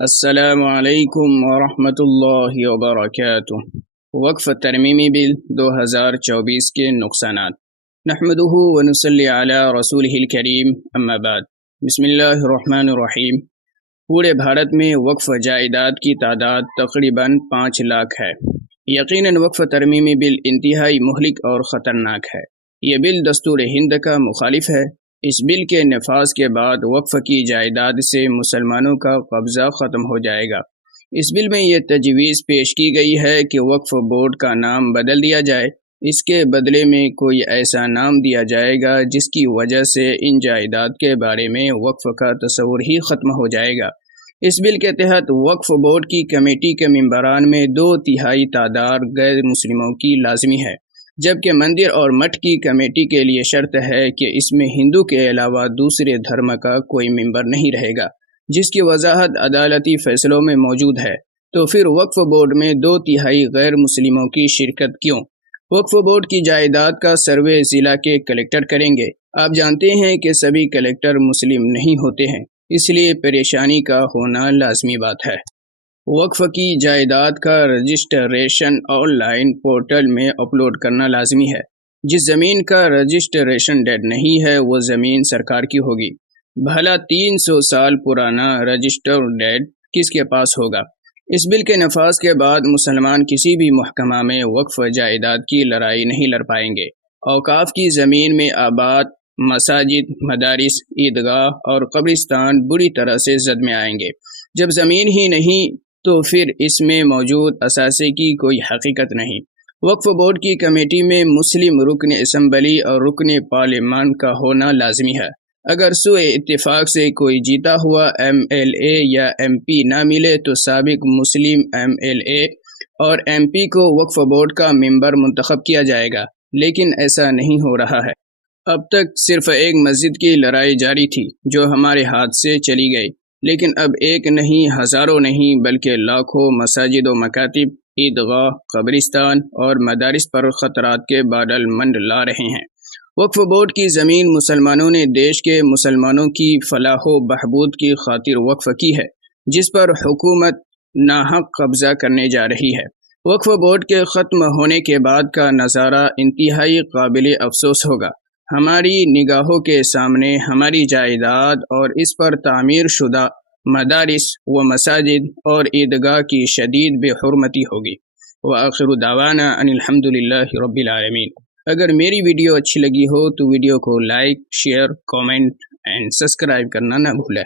السلام علیکم ورحمۃ اللہ وبرکاتہ۔ وقف ترمیمی بل 2024 کے نقصانات۔ نحمدہ ونصلی علی رسولہ الکریم، اما بعد۔ بسم اللہ الرحمن الرحیم۔ پورے بھارت میں وقف جائیداد کی تعداد تقریباً 5 لاکھ ہے۔ یقیناً وقف ترمیمی بل انتہائی مہلک اور خطرناک ہے۔ یہ بل دستور ہند کا مخالف ہے۔ اس بل کے نفاذ کے بعد وقف کی جائیداد سے مسلمانوں کا قبضہ ختم ہو جائے گا۔ اس بل میں یہ تجویز پیش کی گئی ہے کہ وقف بورڈ کا نام بدل دیا جائے۔ اس کے بدلے میں کوئی ایسا نام دیا جائے گا جس کی وجہ سے ان جائیداد کے بارے میں وقف کا تصور ہی ختم ہو جائے گا۔ اس بل کے تحت وقف بورڈ کی کمیٹی کے ممبران میں 2/3 تعداد غیر مسلموں کی لازمی ہے، جبکہ مندر اور مٹھ کی کمیٹی کے لیے شرط ہے کہ اس میں ہندو کے علاوہ دوسرے دھرم کا کوئی ممبر نہیں رہے گا، جس کی وضاحت عدالتی فیصلوں میں موجود ہے۔ تو پھر وقف بورڈ میں 2/3 غیر مسلموں کی شرکت کیوں؟ وقف بورڈ کی جائیداد کا سروے ضلع کے کلکٹر کریں گے۔ آپ جانتے ہیں کہ سبھی کلکٹر مسلم نہیں ہوتے ہیں، اس لیے پریشانی کا ہونا لازمی بات ہے۔ وقف کی جائیداد کا رجسٹریشن آن لائن پورٹل میں اپلوڈ کرنا لازمی ہے۔ جس زمین کا رجسٹریشن ڈیڈ نہیں ہے وہ زمین سرکار کی ہوگی۔ بھلا 300 سال پرانا رجسٹر ڈیڈ کس کے پاس ہوگا؟ اس بل کے نفاذ کے بعد مسلمان کسی بھی محکمہ میں وقف جائیداد کی لڑائی نہیں لڑ پائیں گے۔ اوقاف کی زمین میں آباد مساجد، مدارس، عیدگاہ اور قبرستان بری طرح سے زد میں آئیں گے۔ جب زمین ہی نہیں تو پھر اس میں موجود اثاثے کی کوئی حقیقت نہیں۔ وقف بورڈ کی کمیٹی میں مسلم رکن اسمبلی اور رکن پارلیمان کا ہونا لازمی ہے۔ اگر سوء اتفاق سے کوئی جیتا ہوا MLA یا MP نہ ملے تو سابق مسلم MLA اور MP کو وقف بورڈ کا ممبر منتخب کیا جائے گا، لیکن ایسا نہیں ہو رہا ہے۔ اب تک صرف ایک مسجد کی لڑائی جاری تھی جو ہمارے ہاتھ سے چلی گئی، لیکن اب ایک نہیں، ہزاروں نہیں بلکہ لاکھوں مساجد و مکاتب، عیدگاہ، قبرستان اور مدارس پر خطرات کے بادل منڈلا رہے ہیں۔ وقف بورڈ کی زمین مسلمانوں نے دیش کے مسلمانوں کی فلاح و بہبود کی خاطر وقف کی ہے، جس پر حکومت ناحق قبضہ کرنے جا رہی ہے۔ وقف بورڈ کے ختم ہونے کے بعد کا نظارہ انتہائی قابل افسوس ہوگا۔ ہماری نگاہوں کے سامنے ہماری جائیداد اور اس پر تعمیر شدہ مدارس و مساجد اور عیدگاہ کی شدید بے حرمتی ہوگی۔ وآخر دعوانا ان الحمدللہ رب العالمین۔ اگر میری ویڈیو اچھی لگی ہو تو ویڈیو کو like, share, comment and subscribe کرنا نہ بھولیں۔